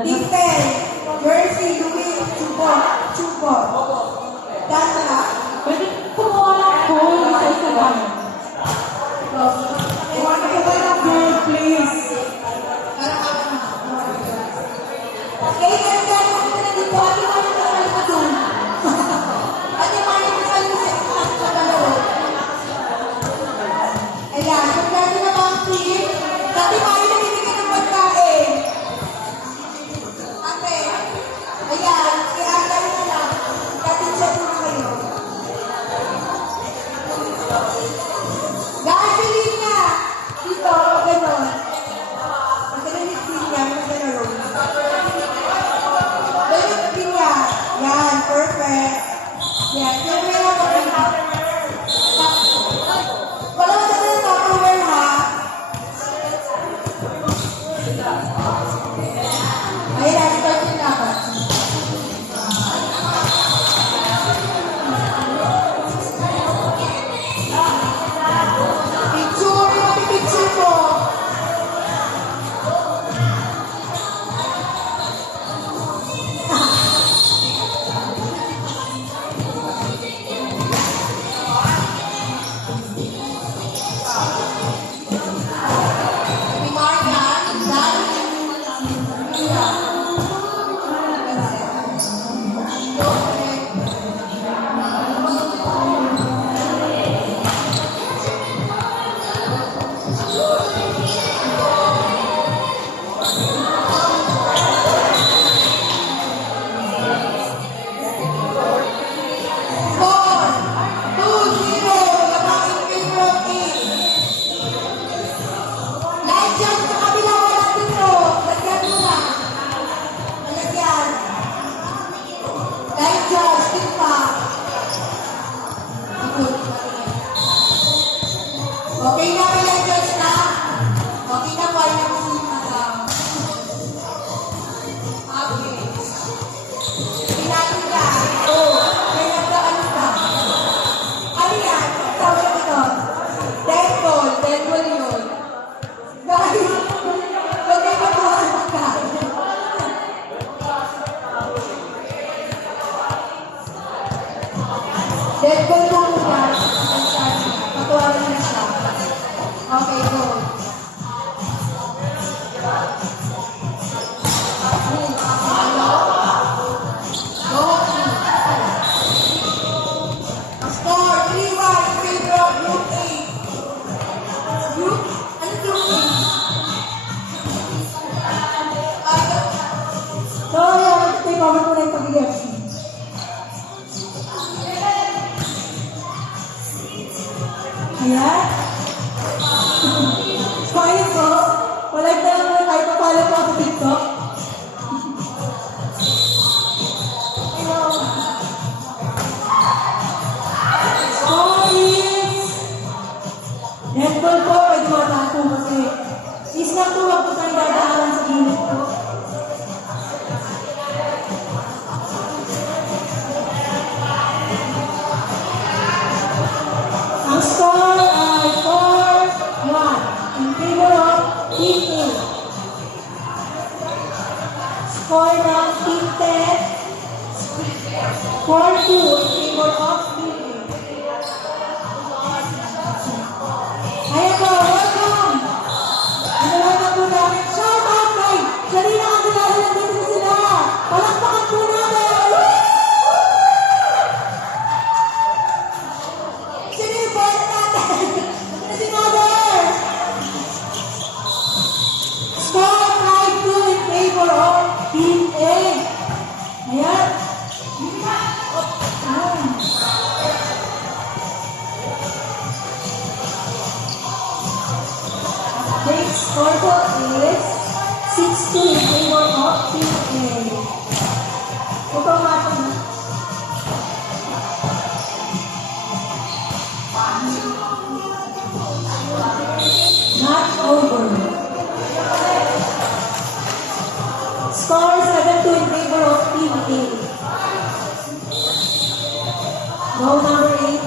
Team 10, Jersey, Louis, Chubot. Data. Pwede kumuha ng goal sa isa lang. Kuha na ka ba ng goal, please? Okay, ganda naman ka na dito. Ate, mali ka sa ito doon. Ate, mali ka sa dalawa. Ayan, pagkado na ba ang team? Ate, mali na bibigyan ng pagkain. Ate, ayan, kaya tayo na lang. Dating siya po kayo. Gasoline na! Dito, gano'n. Ang gano'n niya, gano'n. Gano'n niya. Yan, perfect. Yan, yan may lang kami. Wala ka naman ang Tupperware, ha? Ayan, start yung dapat. Picture, pati picture ko. Okay na ba yan, George, na? Okay na ba yan si Madam? Okay. Pinatin ka. May nagdaan ka. Ano yan? Tawag na ito. Deadpool yun. Dahil, huwag kayo magbuhan ka. Deadpool mo muna. Patuwaran na siya. Okay, go. Score 3-1 in favor of Group A. Group? Ano Group A? Sorry, ito yung comment mo na yung pag-UFC. Ayan. Quiet po. Walang na lang muna tayo papala po ako dito. Netball po, pwede matahan po kasi is lang po, wag po tayo dadaan sa gilid po. Ang score ay 4-1 in favor of Team A. Score ng Team 10, 4-2 in favor of Team A. Ayan po, welcome! Inalaman po namin, shout out kay Sharina Aguilar, nandito sila! Palakpakan po namin! Sino yung boy natin? Si Mother! Score 5-2 in favor of Team A. Ayan. Next score po is 6-2 in favor of Team A. Ito nga ito na. Not over. Score 7-2 in favor of Team A. Goal number 8.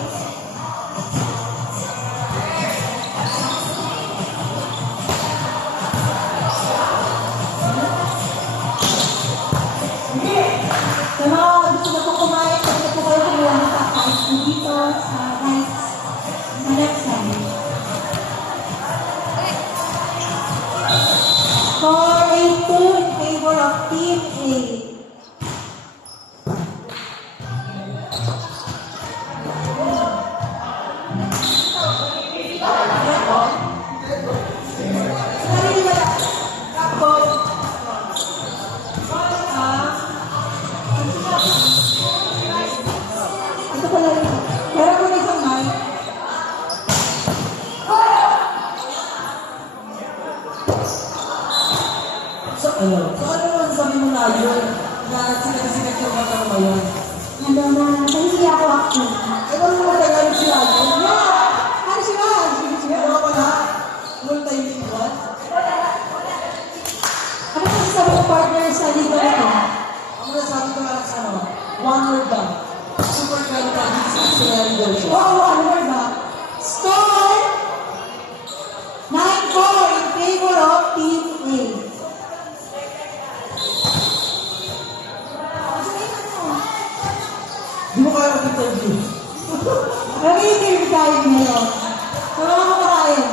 ano naman sabi mo na yun? Na sikat yung mata mo ngayon? Ano na, nahihiya ako ako. Eh, kung mo nagalit si Ayon? Yeah! Ano siya? Ano ka na? Multi-lingual? Ano ba sabi mo partner sa liga na to? Ang nasabi ko lang sa ano? One word lang. Super califragilisticexpialidocious. Wow, ano ba? Score! 9-4 in favor of Team A. Di mo kaya mag-interview? Mag-i-interview tayo ngayon. Sa mga kumakain.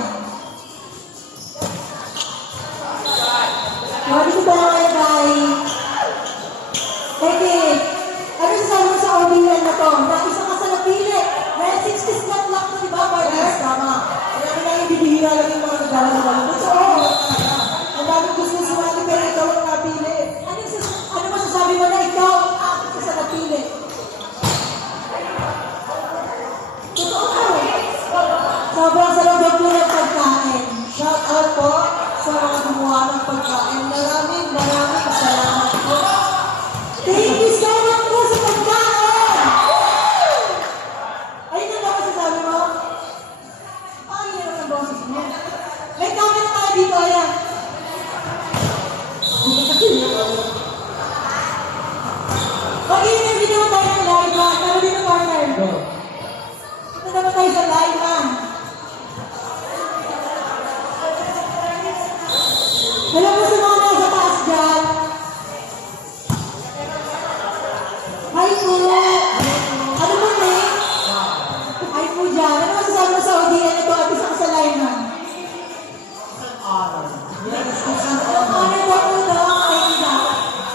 Sabi ko ba ngayon tayo? Pwede. Ano sasabi mo sa audience na to? Na isa ka sa napili. Dahil 60 slot lang to, di ba, partner? Yes, tama. Kaya kaya yung bibihira lang yung mga nagdala-dala. Totoo. Ang daming gusto sumali pero ikaw ang napili. Ano masasabi mo na ikaw ang isa sa napili? Totoo ka. Sobrang sarap po ng pagkain. Shout out po sa mga gumawa ng pagkain. Maraming salamat po. Thank you so much po sa pagkain! Ayun na ba masasabi mo? Pangin naman ang boses mo. May camera tayo dito, ayan. Pag-i-interview naman tayo sa live man. Tama dito, partner. Go. Ito naman tayo sa live man. Alam mo sa mga nasa taas dyan. Hi po. Ano mo, Nick? Hi po dyan. Ano masasabi mo sa audience ito at isa ka sa live man? Yes, it's an Ano honor. ba po ito? Kaibigan.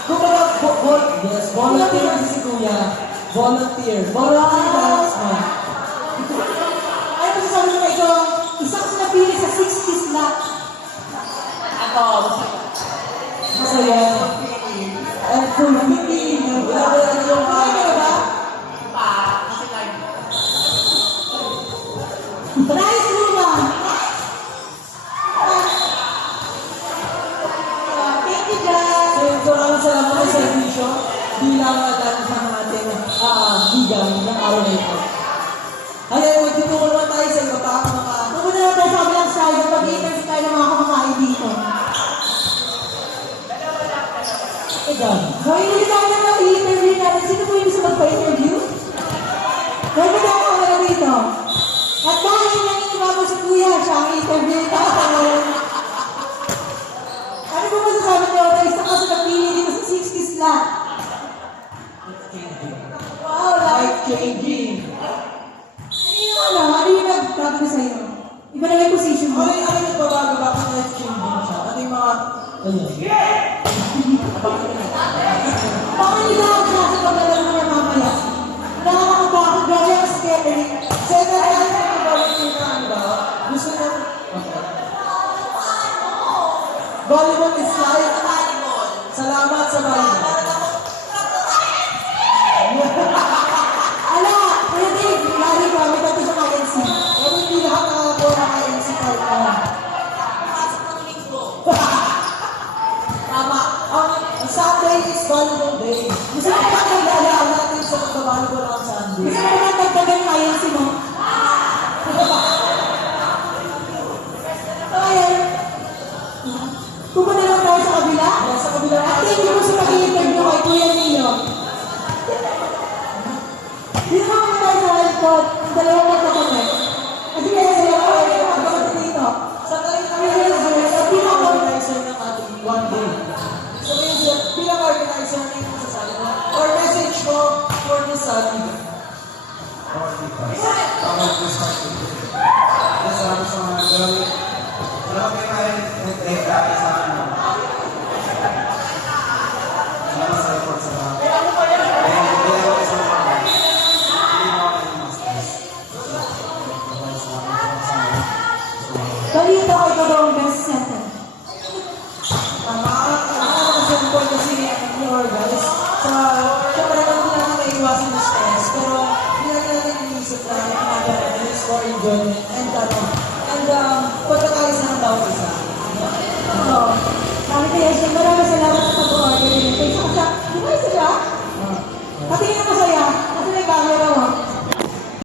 Kumbaga, yes, volunteer kasi si Kuya. Volunteer. Volunteer dance man. Ano masasabi mo na ito? Isa ka sa napili sa 60 slot. Masaya. And fulfilling. Wala yung Ano ba? Nice woman. Thank you, Jan. So, maraming salamat sa servisyo bilang sa natin bigang ng araw na ito. Kaya magtutulong naman tayo sa iba pa mga Pupunta naman tayo sa kabilang side at mag-interview tayo ng mga kumakain dito. egan. Ngayon ulit tayo na mag-interview natin. Sino po yung gusto magpa-interview? Ngayon po tayo ako dito. At dahil nangingiba mo si Kuya, siya ang interview natin. Ano po masasabi niyo na isa ka sa napili dito sa 60 slot? Wow, Life-changing. Ano yung nagbago na sa'yo? Iba na yung position mo? Ano yung nagbabago? Bakit life-changing siya? Ano yung mga... Ayun. Panganilahan siya sa paglalaro mo na mamaya. Nakakabakot, grabe ang scary. Sa tayo na volunteer na ano ba? Gusto niya... Volleyball is life. Salamat sa volleyball. Ala, Kuya Dave, lagi ko, may tato sa INC. Ano yung lahat nakakakuha ng INC card mo? Tama. Ang Sunday is volleyball day. Gusto ko pa naglalaan natin sa pagbabalibol ng Sunday. Gusto mo na dagdagan yung INC mo? So, ayan. Pupunta naman tayo sa kabila. Sa kabila At thank you po sa pag-i-interview kay Kuya Nino. Dito ka muna tayo sa likod. Ang dalawang magkakabit. Kasi kaya sila ko ay magkakabit dito. Sa tayo kami bilang organizer ng ating one day. So ngayon sir, bilang organizer ng ito sa sali mo, or message mo for this event. Tawag ko sa sabi sa mga gawin. Marami kayo nag-react sa ano. Salamat sa report sa mga. Kaya hindi ako sa mga. Hindi mo ako yung masters. Maraming salamat sa mga. Balito ay gagawang best center. Nakakasya po kasi ni guys, syempre alam ko naman naiiwasan yung stress, pero hindi natin iniisip na ginagawa is for enjoyment and pagkakaisa ng bawat isa. Oo. Kami kaya siya